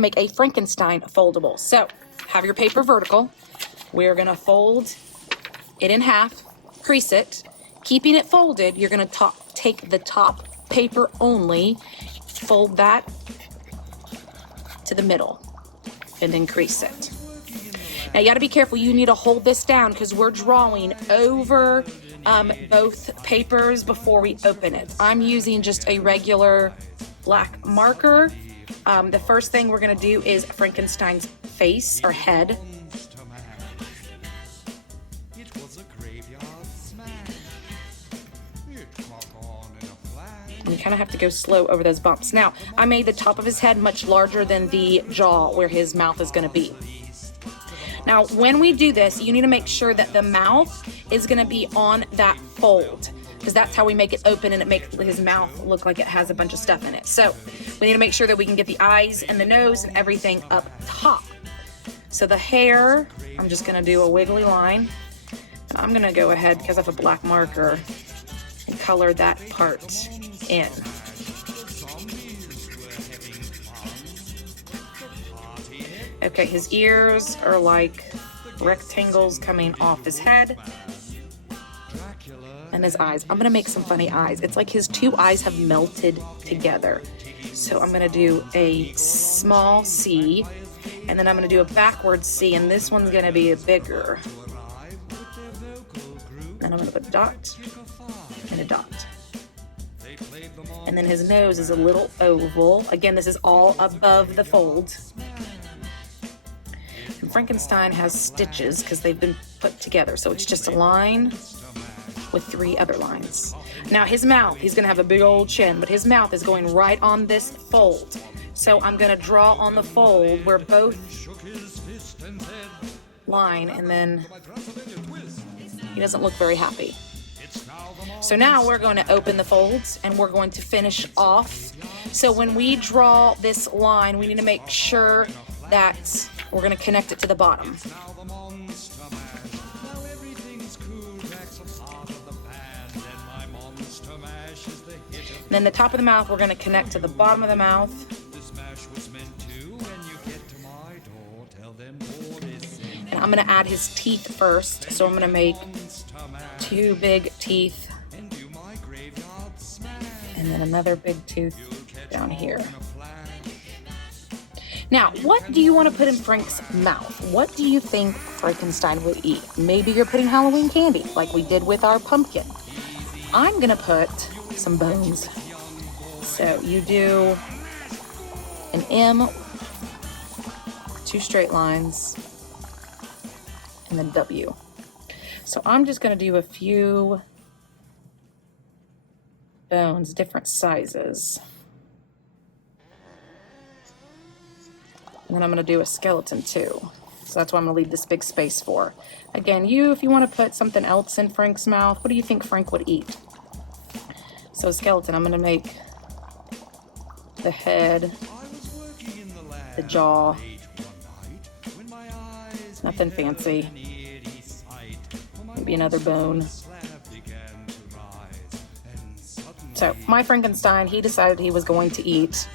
gonna make a Frankenstein foldable. So have your paper vertical. We're gonna fold it in half, crease it. Keeping it folded, you're gonna take the top paper only, fold that to the middle, and then crease it. Now you gotta be careful, you need to hold this down because we're drawing over both papers before we open it. I'm using just a regular black marker. The first thing we're gonna do is Frankenstein's face or head. You kind of have to go slow over those bumps. Now, I made the top of his head much larger than the jaw where his mouth is going to be. Now, when we do this, you need to make sure that the mouth is going to be on that fold, because that's how we make it open and it makes his mouth look like it has a bunch of stuff in it. So we need to make sure that we can get the eyes and the nose and everything up top. So the hair, I'm just going to do a wiggly line. And I'm going to go ahead, because I have a black marker, and color that part in. Okay, his ears are like rectangles coming off his head. And his eyes. I'm gonna make some funny eyes. It's like his two eyes have melted together. So I'm gonna do a small C, and then I'm gonna do a backward C, and this one's gonna be bigger. And I'm gonna put a dot and a dot. And then his nose is a little oval. Again, this is all above the fold. And Frankenstein has stitches because they've been put together. So it's just a line with 3 other lines. Now his mouth, he's gonna have a big old chin, but his mouth is going right on this fold. So I'm gonna draw on the fold where both line, and then he doesn't look very happy. So now we're going to open the folds and we're going to finish off. So when we draw this line, we need to make sure that we're going to connect it to the bottom. And then the top of the mouth, we're going to connect to the bottom of the mouth. And I'm going to add his teeth first. So I'm going to make 2 big teeth. And then another big tooth down here. Now, what do you want to put in Frank's mouth? What do you think Frankenstein would eat? Maybe you're putting Halloween candy, like we did with our pumpkin. I'm gonna put some bones. So you do an M, 2 straight lines, and then W. So I'm just gonna do a few bones, different sizes. And then I'm gonna do a skeleton too. So that's what I'm gonna leave this big space for. Again, if you wanna put something else in Frank's mouth, what do you think Frank would eat? So skeleton, I'm gonna make the head, the jaw, nothing fancy. Maybe another bone. So my Frankenstein, he decided he was going to eat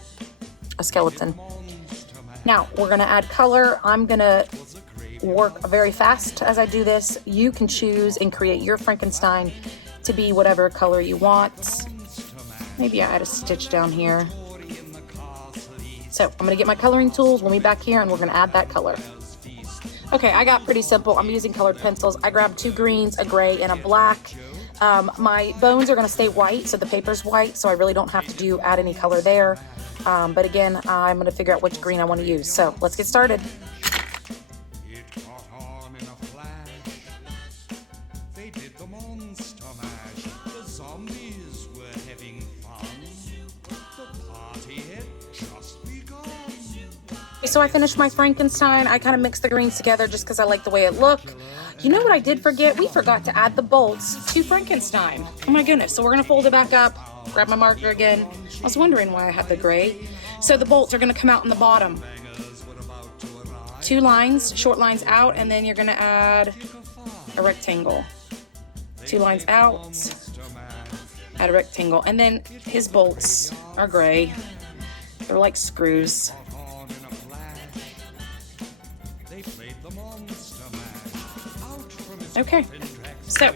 a skeleton. Now we're gonna add color. I'm gonna work very fast as I do this. You can choose and create your Frankenstein to be whatever color you want. Maybe I add a stitch down here. So I'm gonna get my coloring tools, we'll meet back here and we're gonna add that color. Okay, I got pretty simple. I'm using colored pencils. I grabbed 2 greens, a gray, and a black. My bones are gonna stay white, so the paper's white, so I really don't have to add any color there. But again, I'm gonna figure out which green I wanna use. So let's get started. So I finished my Frankenstein. I kind of mixed the greens together just because I like the way it looked. You know what I did forget? We forgot to add the bolts to Frankenstein. Oh my goodness. So we're gonna fold it back up, grab my marker again. I was wondering why I had the gray. So the bolts are gonna come out in the bottom. 2 lines, short lines out, and then you're gonna add a rectangle. 2 lines out, add a rectangle. And then his bolts are gray. They're like screws. Okay, so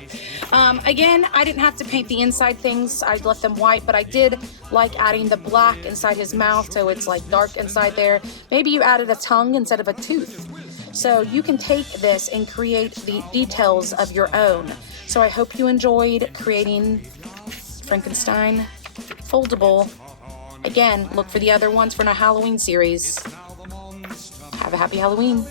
again, I didn't have to paint the inside things. I left them white, but I did like adding the black inside his mouth, so it's like dark inside there. Maybe you added a tongue instead of a tooth. So you can take this and create the details of your own. So I hope you enjoyed creating Frankenstein Foldable. Again, look for the other ones for my Halloween series. Have a happy Halloween.